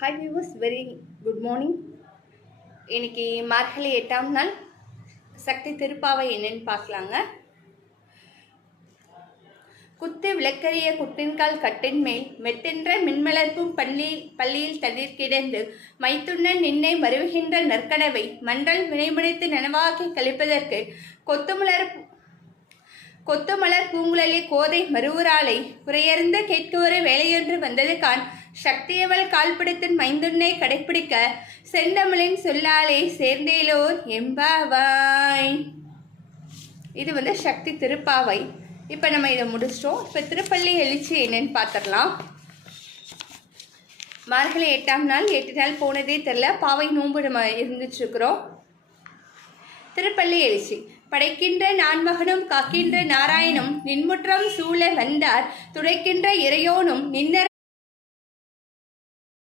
Hi viewers very good morning இன்னைக்கு மார்கழி எட்டாம் நாள். சக்தி திருப்பாவை என்னன்னு பார்க்கலாங்க. குத்து விளக்கரிய குட்டின்கால் கட்டின் மேல் மெத்தென்ற மின்மலர்ப்பும் பள்ளி பள்ளியில் தண்ணீர் கிடந்து மைத்துண்ணன் நின்னை மருவுகின்ற நற்கனவை மன்றல் வினைமுனைத்து நனவாக்கி கழிப்பதற்கு கொத்துமலர் கொத்துமலர் பூங்குழலி கோதை மறுவுராளை குறையறிந்த கேட்குவர வேலையொன்று வந்தது கான். சக்தியவள் கால்பிடித்தன் மைந்துன்னை கடைப்பிடிக்க செந்தமிழின் சொல்லாலே சேர்ந்தேலோர் எம்பாவாய் இது வந்து சக்தி திருப்பாவை. இப்போ நம்ம இதை முடிச்சிட்டோம். இப்போ திருப்பள்ளி எழுச்சி என்னன்னு பார்த்துடலாம் மார்கழி எட்டாம் நாள் எட்டு நாள் போனதே தெரில பாவை நோன்பு நம்ம இருந்துட்டுருக்குறோம். திருப்பள்ளி எழுச்சி. படைக்கின்ற நான்மகனும் காக்கின்ற நாராயணும் நின்முற்றம் சூழ வந்தார். துடைக்கின்ற இறையோனும் நின்ற